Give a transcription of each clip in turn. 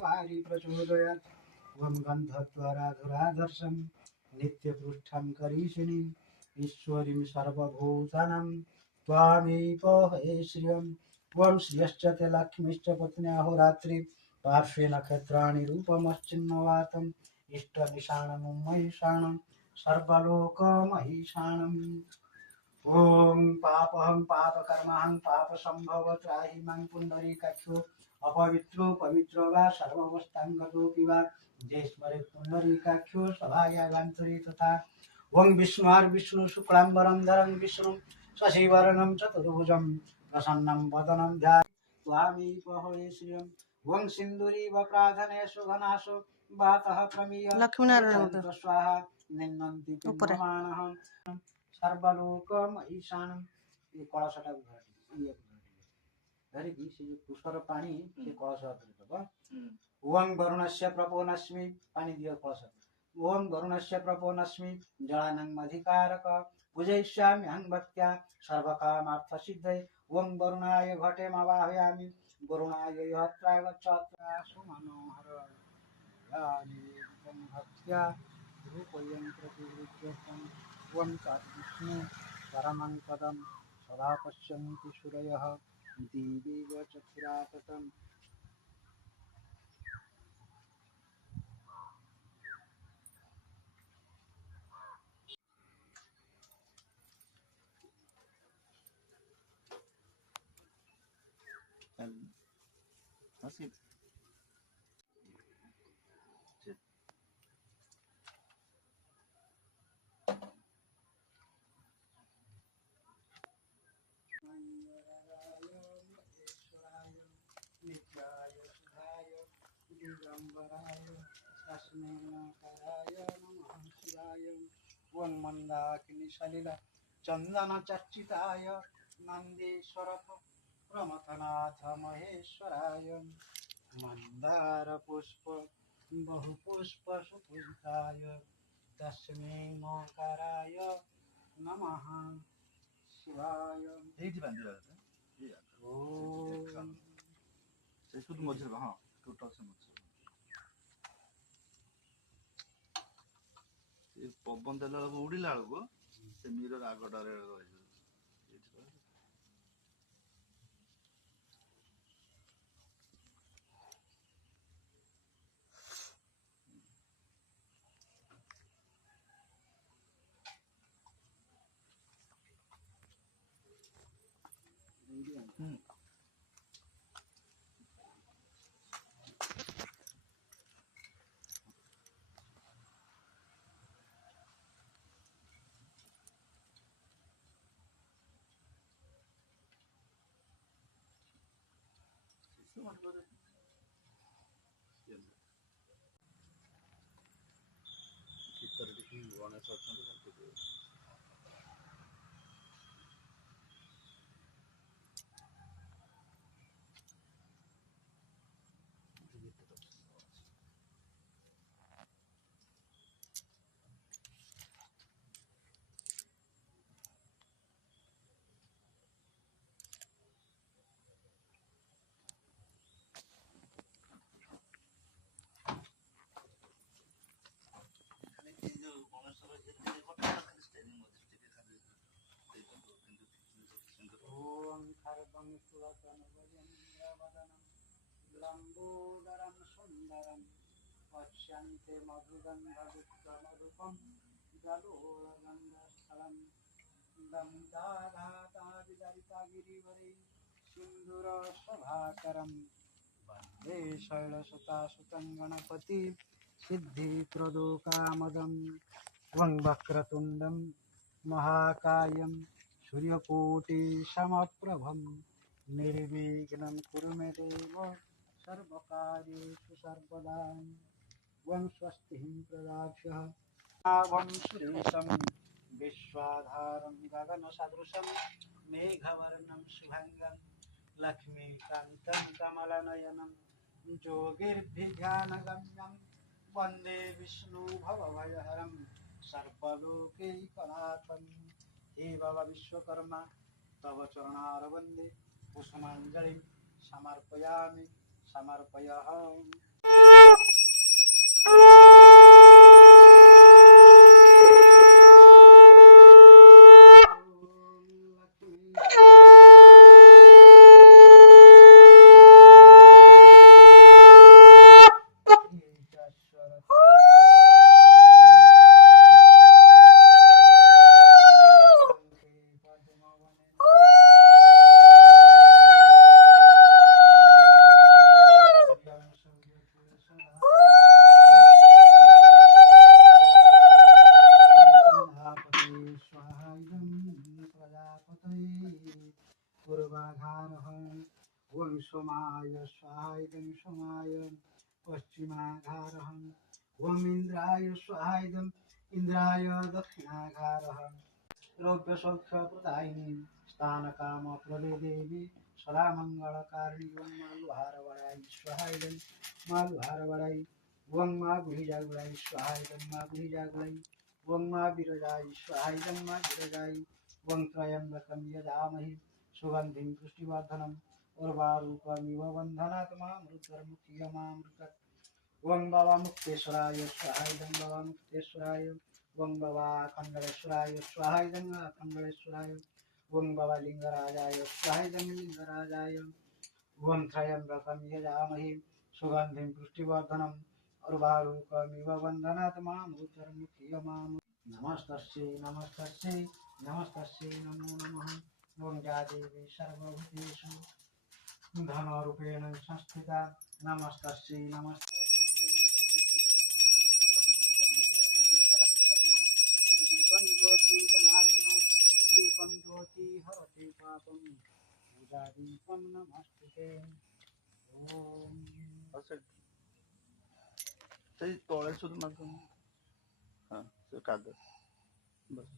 पारि प्रचोदयात् त्वं गन्धद्वाराधुराधर्षं नित्यपृष्ठं करीषिणीम् ईश्वरीं सर्वभूतानां त्वामेव हे श्रियं त्वं श्रियश्च ते लक्ष्मीश्च पत्न्याहोरात्रि पार्श्वे नक्षत्राणि रूपमश्चिन्नवातम् इष्टनिशाणं महिषाणं सर्वलोकमहिषाणम् ॐ पापहं पापकर्महं पापसम्भव त्राहि मां पुण्डरीकाक्षो अपवित्रो पवित्रो वा सर्वमस्ताङ्गतोऽपि वा जे स्मरेत् पुण्डरीकाक्षो सभायागान्तरे तथा ॐ विष्णु शुक्लाम्बरधरं विष्णुं शशिवर्णं चतुर्भुजं प्रसन्नं वदनं ध्यायेत् त्वामेव हे श्रियं ॐ सिन्दूरीव प्रार्थने सुघनाशो वातः प्रमीय लक्ष्मीनारायण स्वाहा निन्नन्ति पिण्डमानः सर्वलोकमहिषाणं ये कलशटा ये धरिकी से जो पुष्कर पानी से कलश दब ओं वरुणस्य प्रपोनस्मि पानी दियो कलश ओं वरुणस्य प्रपोनस्मि जलानमधिकारक पूजयिष्याम्यहं भक्त्या सर्वकामार्थसिद्धये ओं वरुणाय घटेमवाहयामि वरुणाय यत्र गच्छत्र सुमनोहर भक्त्या रूपयं प्रतिगृह्यर्थम् ओं तद्विष्णु परमं पदं सदा पश्यन्ति सूरयः दिवीव चक्षुराततम् नित्याय सुधाय दिगंबराय तस्मै नमः शिवाय ओं मंदाकिनी सलिला चंदन चर्चिताय नंदीश्वर प्रमथनाथ महेश्वराय मंदार पुष्प बहुपुष्प सुपूजिताय तस्मै नमः नमः शिवाय ओम से शुद्ध मझे हाँ टोटल से मझे पवन तेल उड़िला बेलू से मिरर आगटार रही गणेश अच्छा ओम खर्वं सुरतनवयं लंबोदरं सुंदरं पश्यन्ते मधुगन्धयुक्तमरूपं जलोरगन्धस्थलं दन्ताघाताविदरितागिरिवरे सिन्दूरशोभाकरं वन्दे शैलसुतासुतं गणपति सिद्धिप्रदोकामदं त्वं वक्रतुण्डं महाकायं सूर्यकोटिसमप्रभं निर्विघ्नं कुरु मे देव सर्वकार्येषु सर्वदा त्वं स्वस्तिं प्रदाक्ष्यः नाभं सुरेशं विश्वाधारं गगनसदृशं मेघवर्णं शुभङ्गं लक्ष्मीकान्तं कमलनयनं योगिर्भिध्यानगम्यं वन्दे विष्णु भवभयहरं सर्वलोकैकनाथं हे बाबा विश्वकर्मा तव चरणारविन्दे पुष्पाञ्जलिं समर्पयामि समर्पयामि। पश्चिमाघारहं वम इंद्राय स्वाहायदम इंद्राय दक्षिणाघारहं रौप्य सौख्य प्रदायिनी स्थान काम प्रदे देवी सदा मंगल कारणी वम मालुहार वराय स्वाहायदम मालुहार वराय वम मा गुहि जागुराय स्वाहायदम मा गुहि जागुराय वम मा विरजाय स्वाहायदम मा विरजाय वम त्रयंबकम यजामहि सुगंधिं पुष्टिवर्धनम् उर्वारुकमिव बन्धनात् मामृतर्मुखीयमामृतत् वं बाबा मुक्तेश्वराय स्वाहायदं बाबा मुक्तेश्वराय वं बाबा अखण्डलेश्वराय स्वाहायदं अखण्डलेश्वराय वं बाबा लिंगराजाय स्वाहायदं लिंगराजाय वं त्र्यम्बकं यजामहे सुगन्धिं पुष्टिवर्धनम् उर्वारुकमिव बन्धनात् मामृतर्मुखीयमामृतत् नमस्तस्यै नमस्तस्यै नमस्तस्यै नमो नमः ओम या देवी सर्वभूतेषु धनरूपेण संस्थिता नमस्तस्यै नमस्ते दीपं ज्योति जनार्दनं दीपं ज्योति हरते पापं पूजा दीपं नमस्ते ओम असं ते तोळे सुद्धा माझं हा ते कागद बस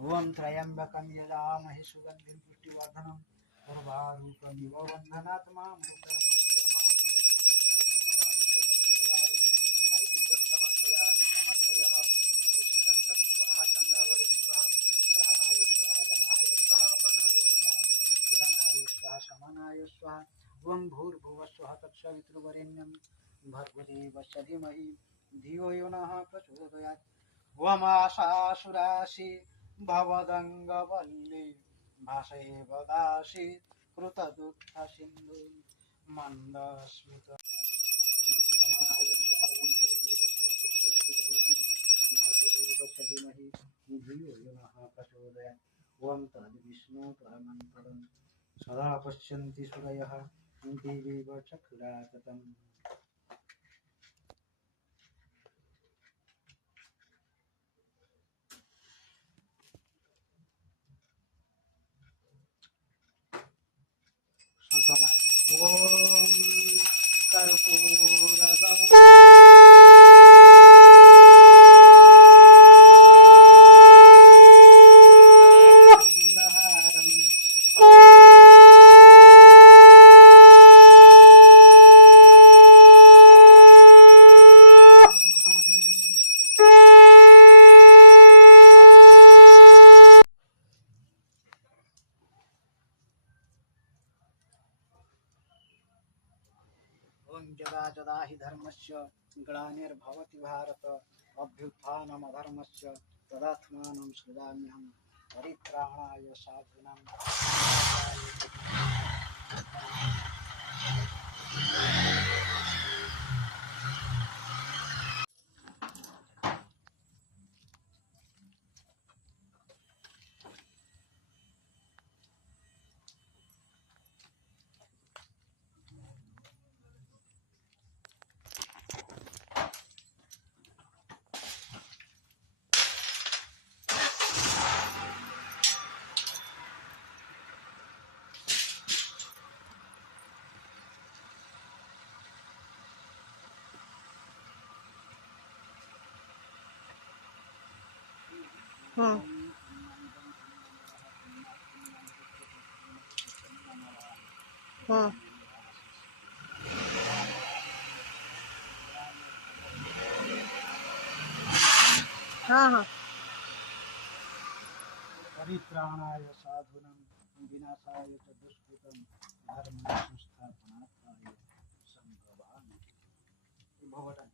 ओम त्र्यंबकं यजामहे सुगन्धिं पुष्टिवर्धनम् उर्वारुकमिव बन्धनात् मामृतर्मुखीयमामृतत् समर्पयामि समर्पयः विषचन्दं स्वाहा चन्दावळिं स्वाहा प्राणाय स्वाहा गणाय स्वाहा अपनाय स्वाहा उदनाय स्वाहा शमनाय स्वाहा ओम भूर्भुवः स्वः तत्सवितुर्वरेण्यं भर्गदेवस्य धीमहि धियो यो नः प्रचोदयात् वमाशासुरासि भवदङ्गवल्ली भासेव दासि कृतदुःखसिन्धु मन्दस्मित भर्गदेवस्य धीमहि धियो यो नः प्रचोदयात् ॐ तद्विष्णु परमं पदं सदा पश्यन्ति सूरयः दिवीव चक्षुराततम् ओम जदा जदा हि धर्मस्य ग्लानिर्भवति भारत अभ्युत्थानमधर्मस्य तदात्मानं सृजाम्यहं परित्राणाय साधूनां हाँ हाँ हाँ हाँ परित्राणाय साधूनां विनाशाय च दुष्कृतं धर्म संस्थापनार्थाय संभवामि भवतां